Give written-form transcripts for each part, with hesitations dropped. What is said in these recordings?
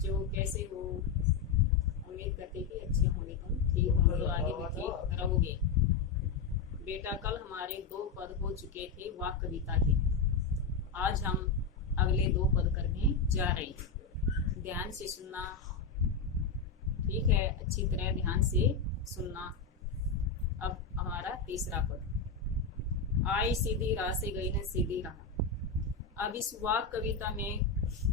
बच्चों कैसे हो। उम्मीद करते कि अच्छे होंगे, तुम ठीक होंगे, आगे भी ठीक रहोगे। बेटा कल हमारे 2 पद हो चुके थे वाक कविता के। आज हम अगले 2 पद करने जा रहे हैं। ध्यान से सुनना, ठीक है, अच्छी तरह ध्यान से सुनना। अब हमारा तीसरा पद, आई सीधी राह से गई न सीधी राह। अब इस वाक कविता में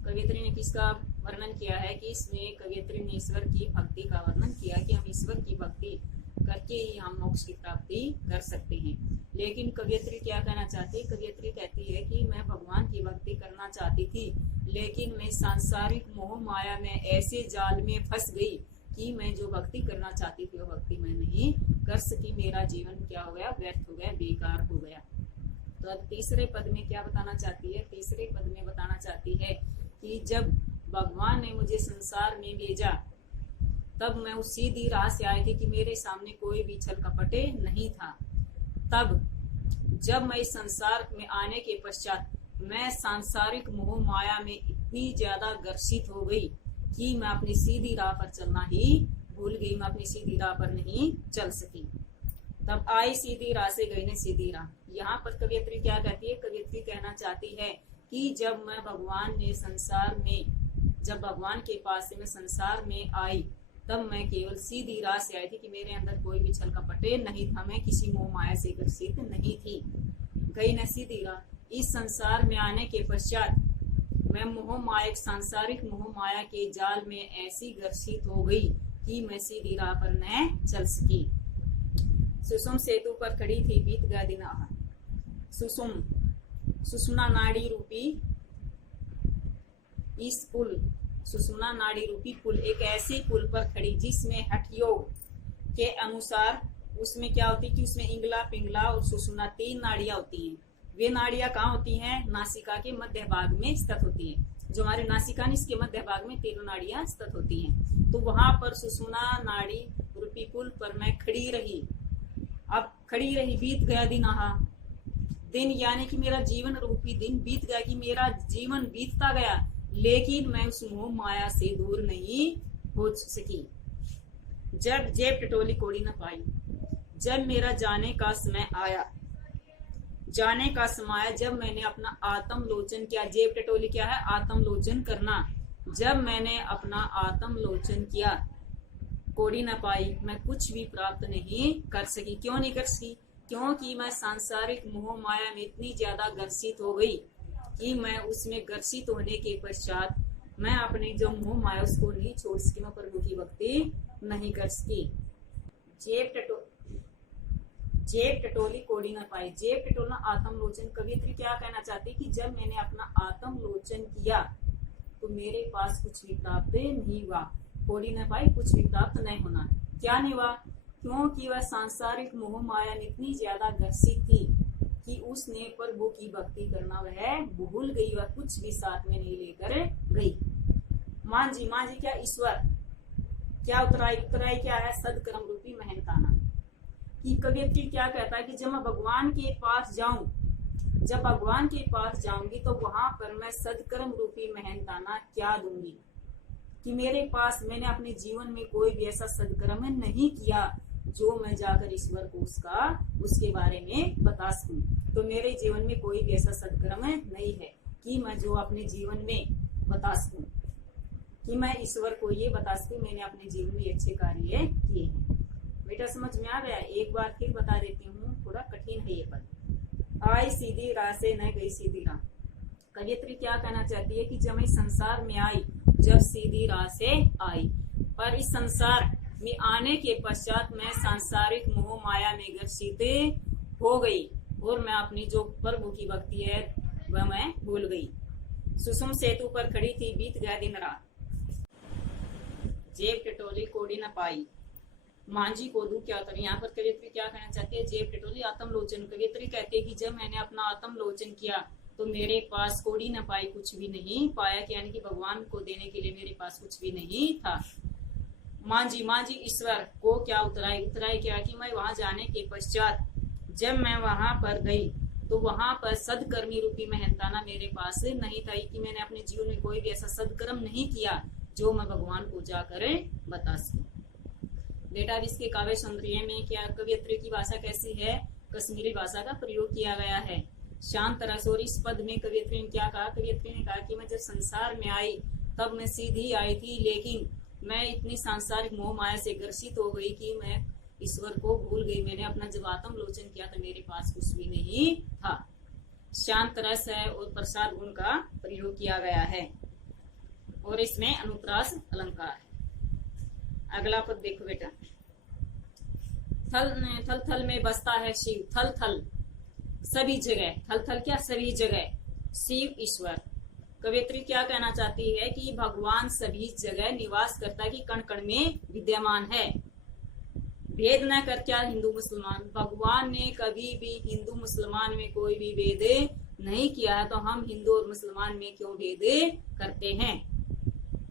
कवियत्री ने किसका वर्णन किया है कि इसमें कवियत्री ने ईश्वर की भक्ति का वर्णन किया कि हम ईश्वर की भक्ति करके ही हम मोक्ष की प्राप्ति कर सकते हैं। लेकिन कवियत्री क्या कहना चाहती है? कवियत्री कहती है कि मैं भगवान की भक्ति करना चाहती थी, लेकिन मैं सांसारिक मोह माया में ऐसे जाल में फंस गई कि मैं जो भक्ति करना चाहती थी वो भक्ति मैं नहीं कर सकी। मेरा जीवन क्या हो गया? व्यर्थ हो गया, बेकार हो गया। तो अब तीसरे पद में क्या बताना चाहती है? तीसरे पद में बताना चाहती है कि जब भगवान ने मुझे संसार में भेजा तब मैं उस सीधी राह से आई थी कि मेरे सामने कोई भी छल कपटे नहीं था। तब जब मैं इस संसार में आने के पश्चात मैं सांसारिक मोह माया में इतनी ज्यादा ग्रसित हो गई कि मैं अपनी सीधी राह पर चलना ही भूल गई। मैं अपनी सीधी राह पर नहीं चल सकी। तब आई सीधी राह से गई ने सीधी राह। यहाँ पर कवियत्री क्या कहती है? कवियत्री कहना चाहती है कि जब मैं भगवान ने संसार में, जब भगवान के पास से मैं संसार में आई तब मैं केवल सीधी राह से आई थी कि मेरे अंदर कोई भी छल कपटे नहीं था, मैं किसी मोह माया से ग्रसित नहीं थी। गई न सीधी राह। इस संसार में आने के पश्चात मैं मोह माया, सांसारिक मोह माया के जाल में ऐसी ग्रसित हो गई कि मैं सीधी राह पर न चल सकी। सुषुम सेतु पर खड़ी थी बीत गया दिन आह। सुषुम, सुषुम्ना नाड़ी रूपी इस पुल, सुषुम्ना नाड़ी रूपी पुल एक ऐसी पुल पर खड़ी जिसमें हठ योग के अनुसार उसमें क्या होती है कि उसमें इंगला, पिंगला और सुषुम्ना 3 नाड़ियां होती हैं। वे नाड़ियां कहाँ होती हैं? नासिका के मध्य भाग में स्थित होती हैं। जो हमारे नासिका है इसके मध्य भाग में 3 नाड़ियां स्थित होती हैं। तो वहां पर सुषुम्ना नाड़ी रूपी पुल पर मैं खड़ी रही। अब खड़ी रही, बीत गया दिन आहा। दिन यानी कि मेरा जीवन रूपी दिन बीत गया, कि मेरा जीवन बीतता गया, लेकिन मैं उस मोह माया से दूर नहीं हो सकी। जब जेब टटोली कोड़ी न पाई, जब मेरा जाने का समय आया, जाने का समय आया, जब मैंने अपना आत्मलोचन किया। जेब टटोली क्या है? आत्मलोचन करना। जब मैंने अपना आत्मलोचन किया, कोड़ी न पाई, मैं कुछ भी प्राप्त नहीं कर सकी। क्यों नहीं कर सकी? क्योंकि मैं सांसारिक मोह माया में इतनी ज्यादा ग्रसित हो गई कि मैं उसमें ग्रसित होने के पश्चात मैं अपनी जो मोह माया उसको नहीं छोड़ सकी, मैं प्रभु की भक्ति नहीं कर सकी। जेब टटोली कोड़ी न पाई। जेब टटोलना आत्मलोचन। कवियत्री क्या कहना चाहती कि जब मैंने अपना आत्मलोचन किया तो मेरे पास कुछ भी प्राप्त नहीं हुआ। कोड़ी न पाई, कुछ भी प्राप्त नहीं होना। क्या नहीं हुआ? क्योंकि वह सांसारिक मोह माया में इतनी ज्यादा ग्रसित थी कि उसने प्रभु की भक्ति करना वह भूल गई। वह कुछ भी साथ में नहीं लेकर गई। मांझी, मांझी क्या? ईश्वर। क्या उतराई? उतराई क्या है? सदकर्म रूपी मेहनताना। कि कवियत्री क्या कहता है कि जब मैं भगवान के पास जाऊं, जब भगवान के पास जाऊंगी तो वहां पर मैं सदकर्म रूपी मेहनताना क्या दूंगी? कि मेरे पास मैंने अपने जीवन में कोई भी ऐसा सदकर्म नहीं किया जो मैं जाकर ईश्वर को उसके बारे में बता सकूं। तो मेरे जीवन में कोई भी ऐसा सदकर्म नहीं है कि मैं जो अपने जीवन में बता सकूं, कि मैं ईश्वर को ये बता सकूं मैंने अपने जीवन में अच्छे कार्य किए हैं। बेटा समझ में आ गया? एक बार फिर बता देती हूँ, थोड़ा कठिन है ये पद। आई सीधी राह से न गई सीधी राह। कवियत्री क्या कहना चाहती है कि जब मैं संसार में आई, जब सीधी राह से आई, पर इस संसार में आने के पश्चात मैं सांसारिक मोह माया में ग्रसित हो गई और मैं अपनी जो प्रभु की भक्ति है वह मैं भूल गई। सुषुम सेतु पर खड़ी थी बीत गया दिन रात। जेब टटोली कोड़ी न पाई, मांझी को दू क्या उतर। यहाँ पर कवियत्री क्या कहना चाहती है? जेब टटोली आत्मलोचन। कवियत्री कहती है कि जब मैंने अपना आत्मलोचन किया तो मेरे पास कोड़ी न पाई, कुछ भी नहीं पाया, यानी कि भगवान को देने के लिए मेरे पास कुछ भी नहीं था। मांझी, मांझी ईश्वर को क्या उतराई? उतराई क्या कि मैं वहां जाने के पश्चात जब मैं वहां पर गई तो वहां पर सदकर्मी रूपी मेहनताना मेरे पास नहीं था, कि मैंने अपने जीवन में कोई भी ऐसा सदकर्म नहीं किया जो मैं भगवान को जाकर बता सकूं। बेटा अब इसके काव्य सौंदर्य में क्या कवियत्री की भाषा कैसी है, कश्मीरी भाषा का प्रयोग किया गया है शांत रस। और इस पद में कवियत्री ने क्या कहा, कवियत्री ने कहा कि मैं जब संसार में आई तब मैं सीधी आई थी, लेकिन मैं इतनी सांसारिक मोह माया से ग्रसित हो गई कि मैं ईश्वर को भूल गई। मैंने अपना जब आत्मलोचन किया तो मेरे पास कुछ भी नहीं था। शांत रस है और प्रसाद गुण का प्रयोग किया गया है और इसमें अनुप्रास अलंकार है। अगला पद देखो बेटा, थल थल में बसता है शिव, थल थल सभी जगह, थल थल क्या सभी जगह, शिव ईश्वर। कवियत्री क्या कहना चाहती है कि भगवान सभी जगह निवास करता है, कि कण कण में विद्यमान है। भेद न कर क्या हिंदू मुसलमान, भगवान ने कभी भी हिंदू मुसलमान में कोई भी भेद नहीं किया है, तो हम हिंदू और मुसलमान में क्यों भेद करते हैं।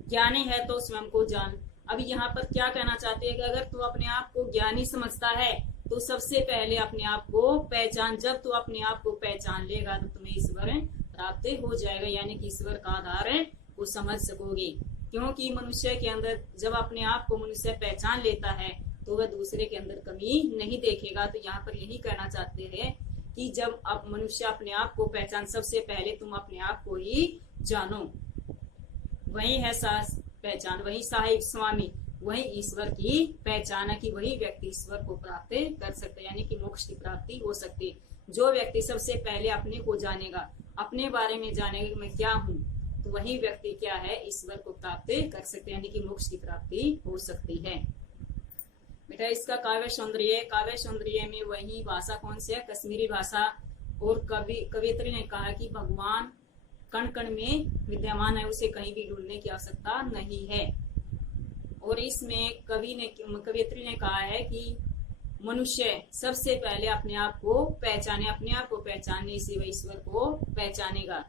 ज्ञानी है तो स्वयं को जान। अब यहाँ पर क्या कहना चाहते हैं कि अगर तू अपने आप को ज्ञानी समझता है तो सबसे पहले अपने आप को पहचान। जब तू अपने आप को पहचान लेगा तो तुम्हें ईश्वर प्राप्त हो जाएगा, यानी कि ईश्वर का आधार को समझ सकोगे। क्योंकि मनुष्य के अंदर जब अपने आप को मनुष्य पहचान लेता है तो वह दूसरे के अंदर कमी नहीं देखेगा। तो यहाँ पर यही कहना चाहते हैं कि जब आप मनुष्य अपने आप को पहचान, सबसे पहले तुम अपने आप को ही जानो। वही है पहचान, वही साहिब स्वामी, वही ईश्वर की पहचान है कि वही व्यक्ति ईश्वर को प्राप्त कर सकते, यानी कि मोक्ष की प्राप्ति हो सकती है। जो व्यक्ति सबसे पहले अपने को जानेगा, अपने बारे में जानेगा कि मैं क्या हूँ, तो वही व्यक्ति क्या है, ईश्वर को प्राप्त कर सकते, यानी कि मोक्ष की प्राप्ति हो सकती है। बेटा इसका काव्य सौंदर्य में वही भाषा कौन सी है, कश्मीरी भाषा। और कवियत्री ने कहा कि भगवान कण कण में विद्यमान है, उसे कहीं भी ढूंढने की आवश्यकता नहीं है। और इसमें कवियत्री ने कहा है कि मनुष्य सबसे पहले अपने आप को पहचाने, अपने आप को पहचानने से वह ईश्वर को पहचानेगा।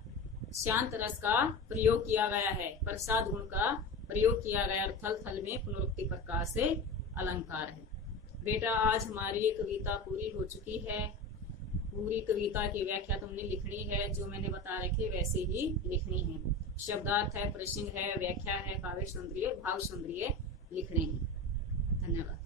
शांत रस का प्रयोग किया गया है, प्रसाद गुण का प्रयोग किया गया, और थल थल में पुनरुक्ति प्रकार से अलंकार है। बेटा आज हमारी ये कविता पूरी हो चुकी है। पूरी कविता की व्याख्या तुमने लिखनी है, जो मैंने बता रखे वैसे ही लिखनी है। शब्दार्थ है, प्रश्न है, व्याख्या है, काव्य सौंदर्य, भाव सौंदर्य लिखने हैं। धन्यवाद।